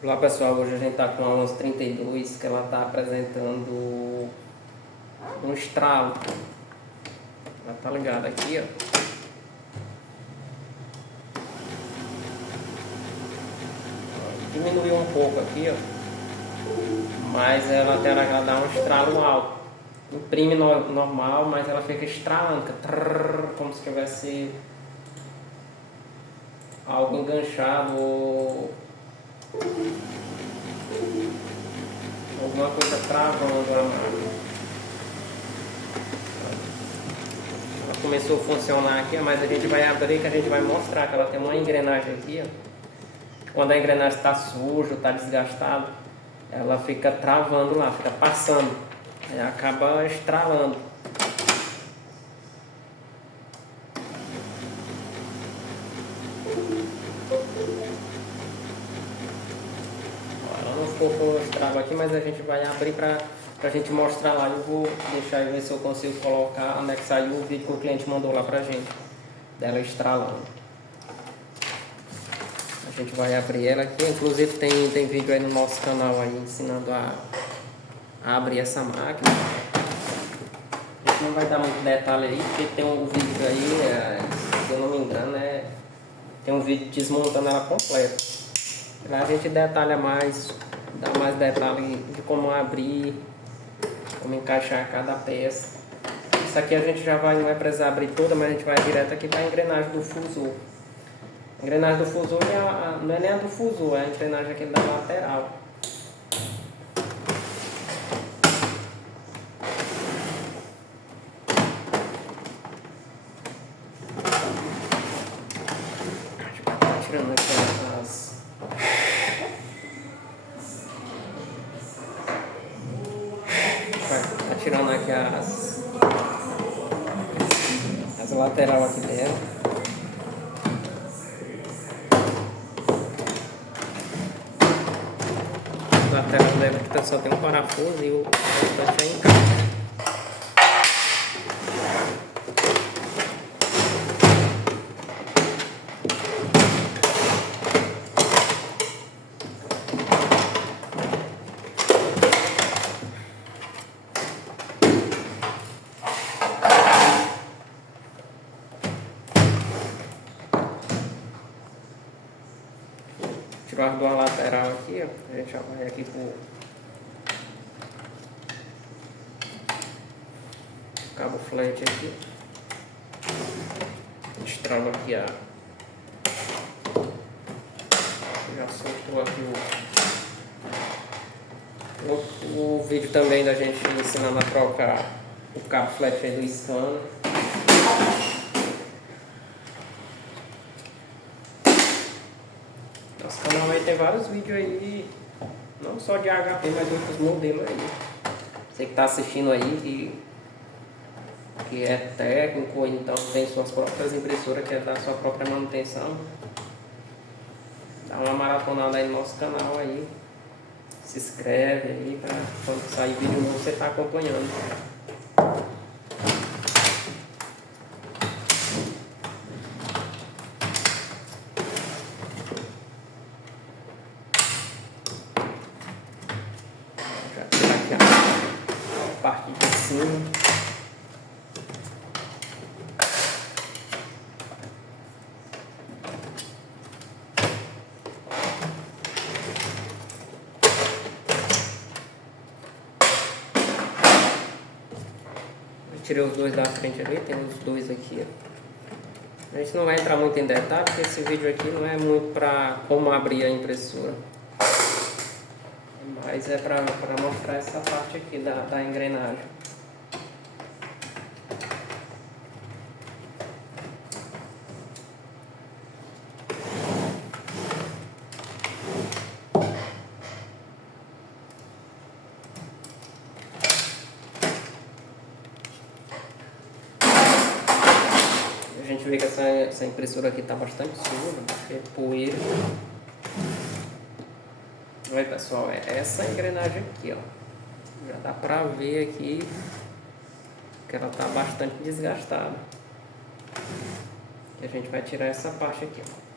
Olá pessoal, hoje a gente está com a 1132 que ela está apresentando um estralo. Ela tá ligada aqui, ó. Diminuiu um pouco aqui, ó. Mas ela dá um estralo alto. Imprime normal, mas ela fica estralando, como se tivesse algo enganchado ou alguma coisa travando a máquina. Ela começou a funcionar aqui, mas a gente vai abrir que a gente vai mostrar que ela tem uma engrenagem aqui, ó. Quando a engrenagem está suja, está desgastada, ela fica travando lá, fica passando, aí acaba estralando. Ela não ficou com o estrago aqui, mas a gente vai abrir para a gente mostrar lá. Eu vou deixar e ver se eu consigo colocar, anexar aí o vídeo que o cliente mandou lá pra gente, dela estralando. A gente vai abrir ela aqui, inclusive tem vídeo aí no nosso canal aí ensinando a abrir essa máquina. A gente não vai dar muito detalhe aí, porque tem um vídeo aí, se eu não me engano, tem um vídeo desmontando ela completa. Lá a gente detalha mais, dá mais detalhe de como abrir, como encaixar cada peça. Isso aqui a gente já vai, não vai precisar abrir toda, mas a gente vai direto aqui para a engrenagem do fusor. A engrenagem do fusor não é nem a do fusor, é a engrenagem aqui da lateral. A gente vai estar tirando aqui tirando aqui as lateral aqui dentro. A lateral dela aqui só tem um parafuso e o restante é encaixe. Tirou as duas lateral aqui, ó. A gente já vai aqui pro cabo flat aqui. Destrava aqui já soltou aqui o vídeo também da gente ensinando a trocar o cabo flat do scanner. Nosso canal aí tem vários vídeos aí, não só de HP, mas de outros modelos aí. Você que está assistindo aí, que é técnico, ou então tem suas próprias impressoras, quer dar sua própria manutenção, dá uma maratonada aí no nosso canal aí. Se inscreve aí para quando sair vídeo novo você tá acompanhando. Já tirar aqui a parte de cima. Tirei os dois da frente ali, tem os dois aqui, ó. A gente não vai entrar muito em detalhe, porque esse vídeo aqui não é muito para como abrir a impressora, mas é para mostrar essa parte aqui da engrenagem. A gente vê que essa impressora aqui está bastante suja, é poeira. Olha pessoal, é essa engrenagem aqui, ó. Já dá pra ver aqui que ela está bastante desgastada. E a gente vai tirar essa parte aqui, ó.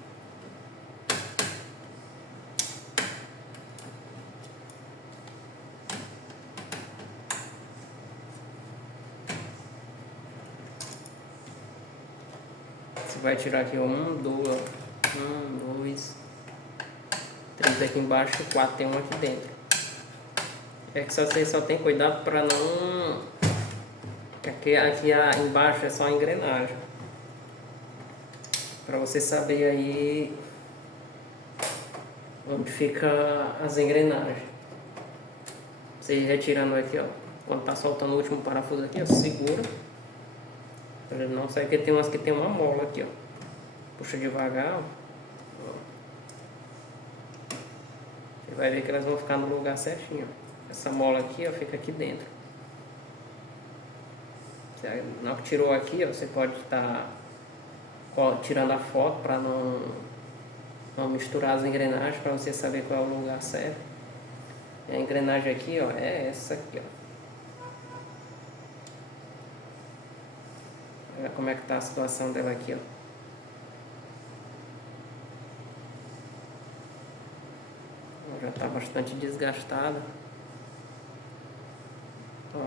vai tirar aqui, ó, 3 aqui embaixo e 4 tem um aqui dentro. É que você só tem cuidado para não... Aqui embaixo é só a engrenagem. Para você saber aí onde fica as engrenagens. Você ir retirando aqui, ó. Quando tá soltando o último parafuso aqui, ó, segura. Pra ele não sair, porque tem umas que tem uma mola aqui, ó. Puxa devagar, ó. Você vai ver que elas vão ficar no lugar certinho, ó. Essa mola aqui, ó, fica aqui dentro. Na hora que tirou aqui, ó, você pode estar tirando a foto para não misturar as engrenagens, para você saber qual é o lugar certo. E a engrenagem aqui, ó, é essa aqui, ó. Olha como é que tá a situação dela aqui, ó. Já está bastante desgastada. Ó.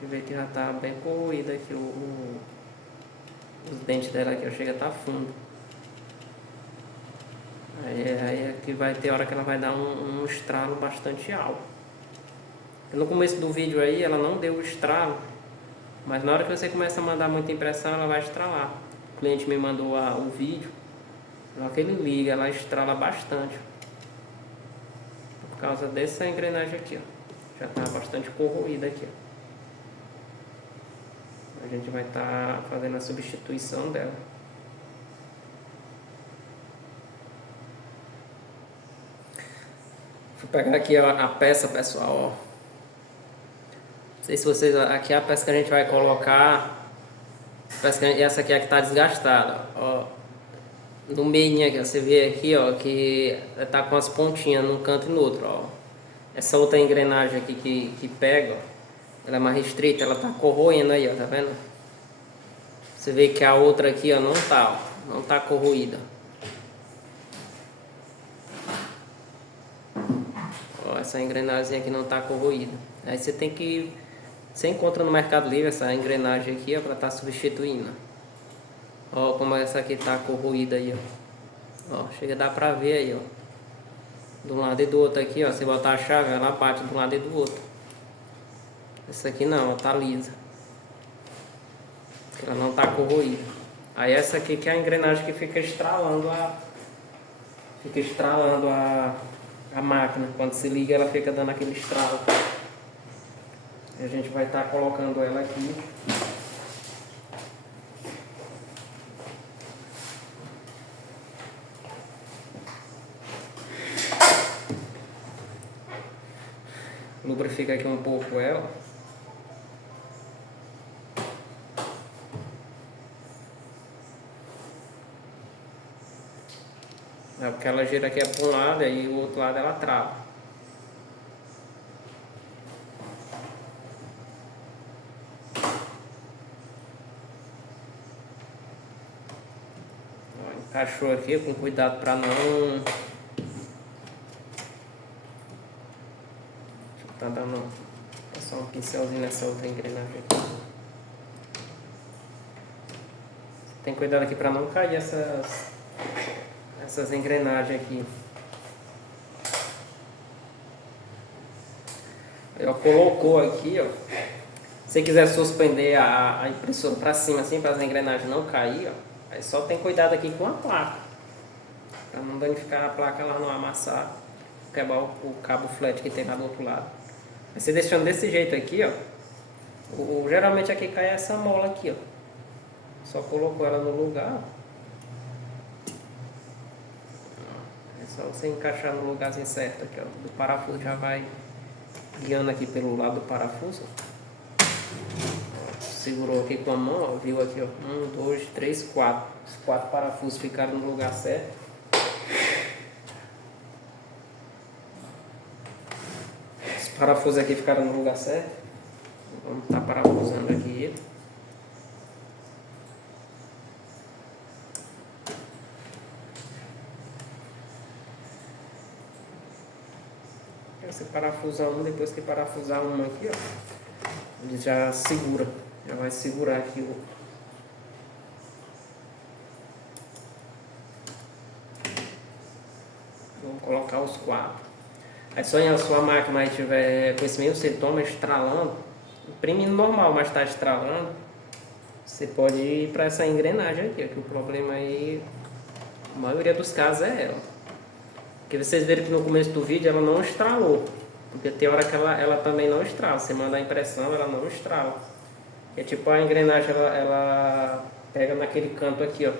Deixa eu ver que já está bem corroída aqui os dentes dela aqui, ó, chega a estar fundo. Aí aqui vai ter hora que ela vai dar um estralo bastante alto. No começo do vídeo aí ela não deu o estralo, mas na hora que você começa a mandar muita impressão ela vai estralar. O cliente me mandou o vídeo, na hora que ele liga ela estrala bastante. Por causa dessa engrenagem aqui, ó. Já está bastante corroída aqui, ó. A gente vai estar fazendo a substituição dela. Vou pegar aqui a peça, pessoal, ó. Não sei se vocês... Aqui é a peça que a gente vai colocar. Essa aqui é a que está desgastada, ó. No meio aqui, ó, você vê aqui, ó, que tá com as pontinhas num canto e no outro, ó. Essa outra engrenagem aqui que pega, ó, ela é mais restrita, ela tá corroendo aí, ó, tá vendo? Você vê que a outra aqui, ó, não tá corroída. Ó, essa engrenagem aqui não tá corroída. Aí você tem que... Você encontra no Mercado Livre essa engrenagem aqui, ó, pra tá substituindo. Ó, como essa aqui tá corroída aí, ó. Ó, chega a dar pra ver aí, ó. De um lado e do outro aqui, ó. Você botar a chave, ela bate de um lado e do outro. Essa aqui não, ó, tá lisa. Ela não tá corroída. Aí essa aqui que é a engrenagem que fica estralando a máquina. Quando se liga ela fica dando aquele estralo. E a gente vai estar colocando ela aqui. Lubrifica aqui um pouco ela. É porque ela gira aqui para um lado e o outro lado ela trava. Ó, encaixou aqui com cuidado para não... Tá dando só um pincelzinho nessa outra engrenagem aqui. Tem cuidado aqui para não cair essas engrenagens aqui. Ó, colocou aqui, ó. Se você quiser suspender a impressora para cima assim, para as engrenagens não cair, ó, aí só tem cuidado aqui com a placa, para não danificar a placa lá, não amassar, quebrar o cabo flat que tem lá do outro lado. Você deixando desse jeito aqui, ó, geralmente aqui cai essa mola aqui, ó. Só colocou ela no lugar, ó. É só você encaixar no lugarzinho certo aqui, ó. O parafuso já vai guiando aqui pelo lado do parafuso. Ó, segurou aqui com a mão, ó, viu aqui, ó. 1, 2, 3, 4. Os 4 parafusos ficaram no lugar certo. Parafusos aqui ficaram no lugar certo. Vamos estar parafusando aqui. Você parafusa um, depois que parafusar uma aqui, ó, ele já segura. Já vai segurar aqui colocar os 4. Aí só em a sua máquina aí tiver com esse mesmo sintoma estralando, imprimindo normal, mas está estralando, você pode ir para essa engrenagem aqui, que o problema aí, a maioria dos casos é ela. Porque vocês viram que no começo do vídeo ela não estralou, porque tem hora que ela também não estrala, você manda a impressão, ela não estrala. É tipo a engrenagem, ela pega naquele canto aqui, ó.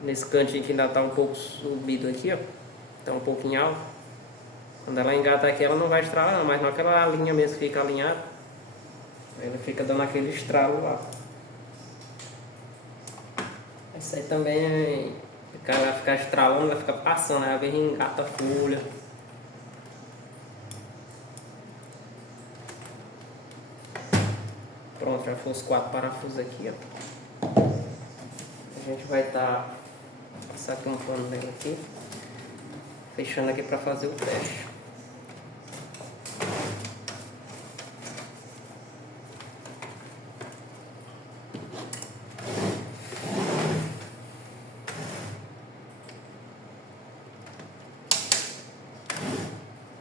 Nesse cantinho que ainda está um pouco subido aqui, ó. Está um pouquinho alto. Quando ela engata aqui, ela não vai estralar, mas naquela linha mesmo que fica alinhada, ela fica dando aquele estralo lá. Isso aí também, ela vai ficar estralando, vai ficar passando, aí vem engata a folha. Pronto, já foi os 4 parafusos aqui, ó. A gente vai estar sacando um pano dele aqui, fechando aqui para fazer o teste.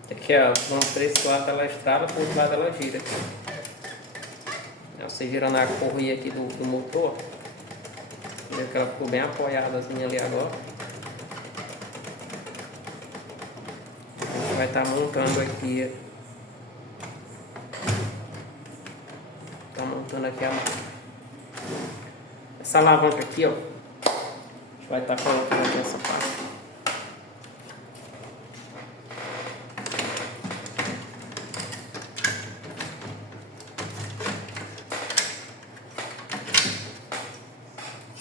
Aqui, ó, vamos para esse lado ela estrala, para o outro lado ela gira. Você girando a correia aqui do motor, viu que ela ficou bem apoiada assim ali agora. A gente vai estar montando aqui. Tá montando aqui essa alavanca aqui, ó. A gente vai estar colocando aqui essa parte.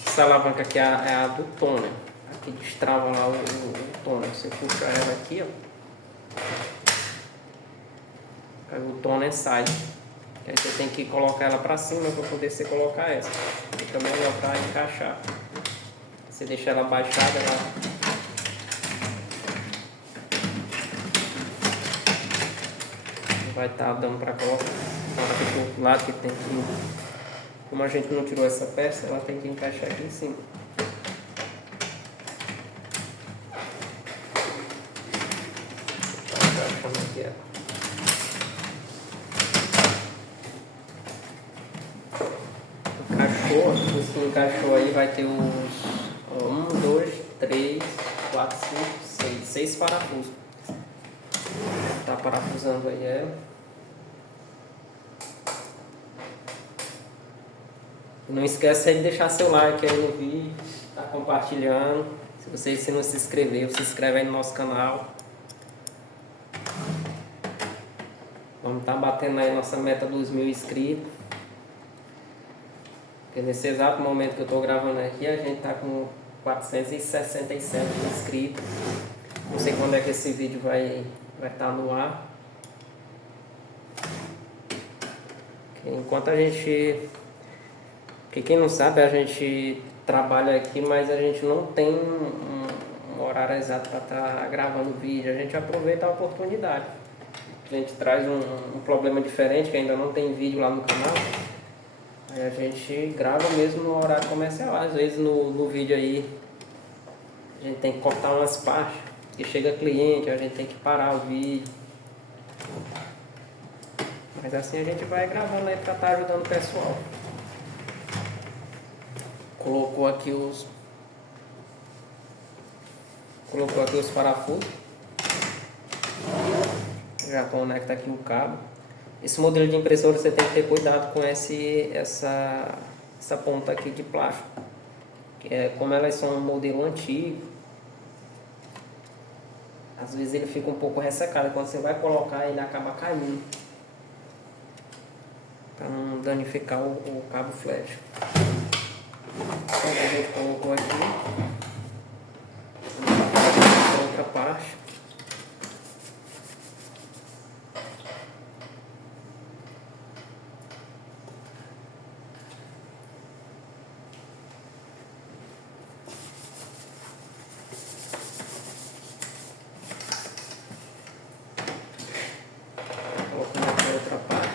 Essa alavanca aqui é a do toner. Aqui destrava lá o toner. Você puxa ela aqui, ó. Aí o toner sai. Aí você tem que colocar ela pra cima para poder você colocar essa. Fica melhor para encaixar. Você deixa ela baixada, ela vai estar dando para colocar. Então aqui do outro lado que tem que... Como a gente não tirou essa peça, ela tem que encaixar aqui em cima. Tá encaixando aqui ela. Encaixou, depois que encaixou aí vai ter os 1, 2, 3, 4, 5, 6 parafusos. Tá parafusando aí ela. Não esquece aí de deixar seu like aí no vídeo, tá compartilhando. Se não se inscreveu, se inscreve aí no nosso canal. Vamos estar batendo aí nossa meta dos 1000 inscritos. Porque nesse exato momento que eu estou gravando aqui, a gente tá com 467 inscritos. Não sei quando é que esse vídeo vai estar no ar. Enquanto a gente... Porque quem não sabe, a gente trabalha aqui, mas a gente não tem um horário exato para estar gravando vídeo. A gente aproveita a oportunidade. A gente traz um problema diferente, que ainda não tem vídeo lá no canal. Aí a gente grava mesmo no horário comercial. Às vezes no vídeo aí a gente tem que cortar umas partes, que chega cliente, a gente tem que parar o vídeo. Mas assim a gente vai gravando aí para estar ajudando o pessoal. Colocou aqui os parafusos. Já conecta aqui o cabo. Esse modelo de impressora você tem que ter cuidado com essa ponta aqui de plástico. Como elas são um modelo antigo, às vezes ele fica um pouco ressecado. Quando você vai colocar, ele acaba caindo, para não danificar o cabo flash. Então a gente colocou aqui a outra parte. Colocando aqui a outra parte.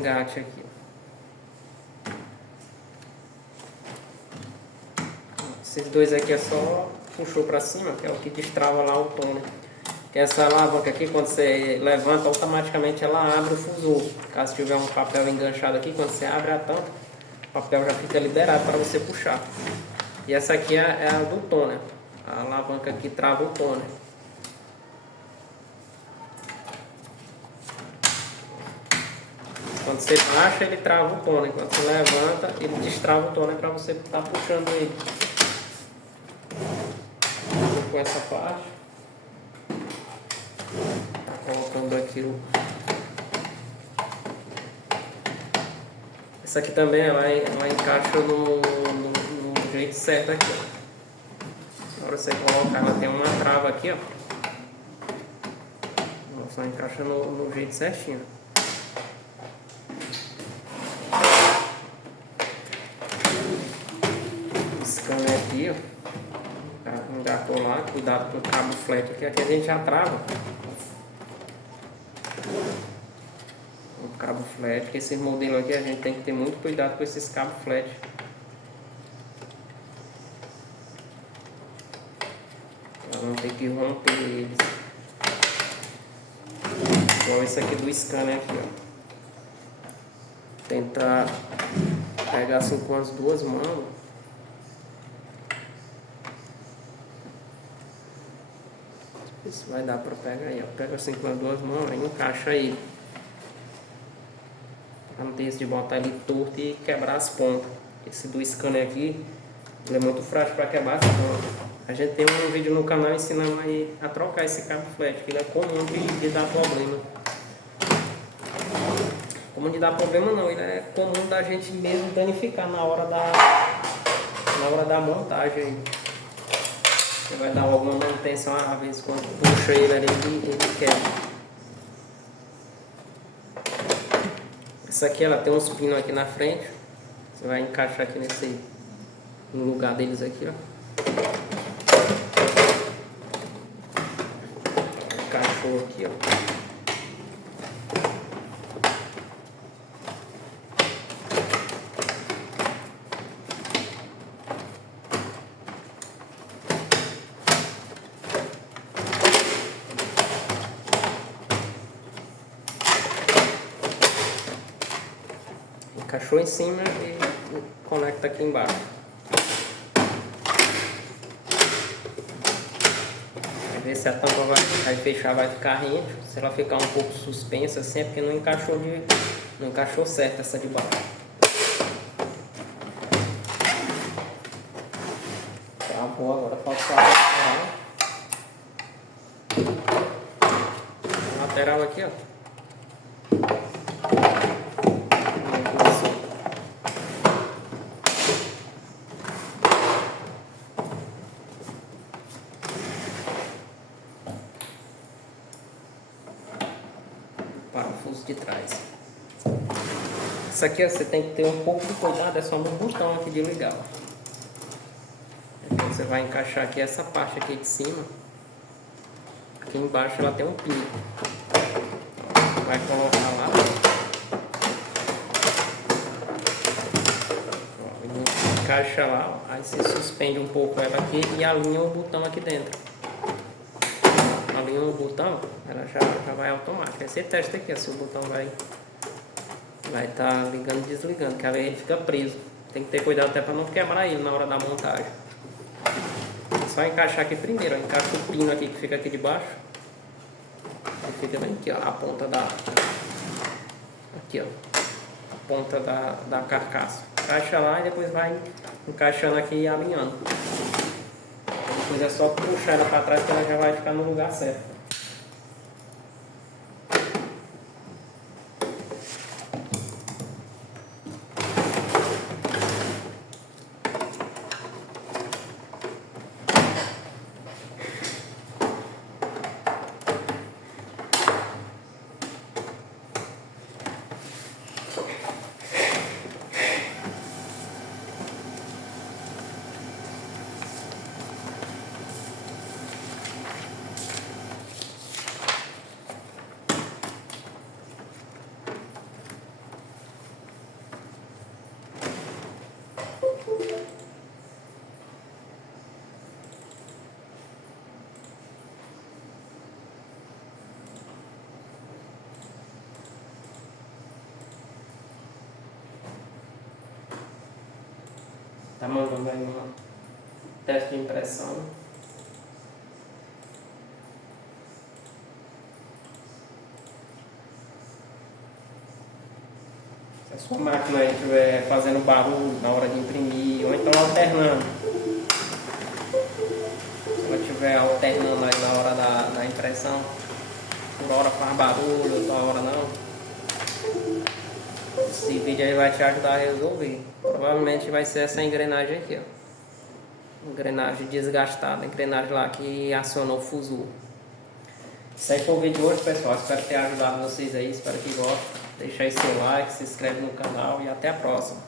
Engate aqui. Esses dois aqui é só puxou para cima, que é o que destrava lá o toner. Que essa alavanca aqui, quando você levanta, automaticamente ela abre o fusor. Caso tiver um papel enganchado aqui, quando você abre a tampa, o papel já fica liberado para você puxar. E essa aqui é a do toner. A alavanca aqui trava o toner. Quando você baixa, ele trava o toner. Quando você levanta, ele destrava o toner para você estar puxando ele. Com essa parte. Colocando aqui essa aqui também ela encaixa no jeito certo aqui, ó. Na hora que você colocar, ela tem uma trava aqui, ó. Ela só encaixa no jeito certinho. Scanner aqui, ó. Engatou lá, cuidado com o cabo flat aqui, aqui a gente já trava. O cabo flat, que esse modelo aqui a gente tem que ter muito cuidado com esses cabos flat. Pra não ter que romper eles. Igual esse aqui do scanner aqui, ó. Tentar pegar assim com as duas mãos. Isso vai dar pra pegar aí, ó. Pega assim com as duas mãos, aí encaixa aí. Pra não ter isso de botar ele torto e quebrar as pontas. Esse do scanner aqui, ele é muito frágil para quebrar as pontas. A gente tem um vídeo no canal ensinando aí a trocar esse cabo flat, que ele é comum de dar problema. Comum de dar problema não, ele é comum da gente mesmo danificar na hora da montagem aí. Você vai dar alguma manutenção, às vezes quando puxa ele ali, ele quebra. Essa aqui ela tem uns pinos aqui na frente. Você vai encaixar aqui no lugar deles aqui, ó. Encaixou aqui, ó. Encaixou em cima e conecta aqui embaixo. Vai ver se a tampa vai fechar, vai ficar rente. Se ela ficar um pouco suspensa assim, é porque não encaixou certo essa de baixo. Travou, agora falta só a lateral aqui, ó. Parafuso de trás. Isso aqui você tem que ter um pouco de cuidado, é só no botão aqui de ligar. Então você vai encaixar aqui essa parte aqui de cima. Aqui embaixo ela tem um pino. Vai colocar lá. Encaixa lá, aí você suspende um pouco ela aqui e alinha o botão aqui dentro. Alinha o botão, ela já vai automática. Aí você testa aqui, se o botão vai estar ligando e desligando, que aí ele fica preso. Tem que ter cuidado até para não quebrar ele na hora da montagem. É só encaixar aqui primeiro, ó. Encaixa o pino aqui que fica aqui de baixo. E fica bem aqui, ó, a ponta aqui, ó, a ponta da carcaça. Encaixa lá e depois vai encaixando aqui e alinhando. Depois é só puxar ela para trás que ela já vai ficar no lugar certo. Tá mandando aí um teste de impressão. Se a sua máquina aí estiver fazendo barulho na hora de imprimir, ou então alternando. Se ela estiver alternando aí na hora da impressão, por hora faz barulho, outra hora não. Esse vídeo aí vai te ajudar a resolver. Provavelmente vai ser essa engrenagem aqui, ó. Engrenagem desgastada, engrenagem lá que acionou o fusor. Isso aí foi o vídeo de hoje, pessoal. Espero ter ajudado vocês aí, espero que gostem. Deixa aí seu like, se inscreve no canal e até a próxima.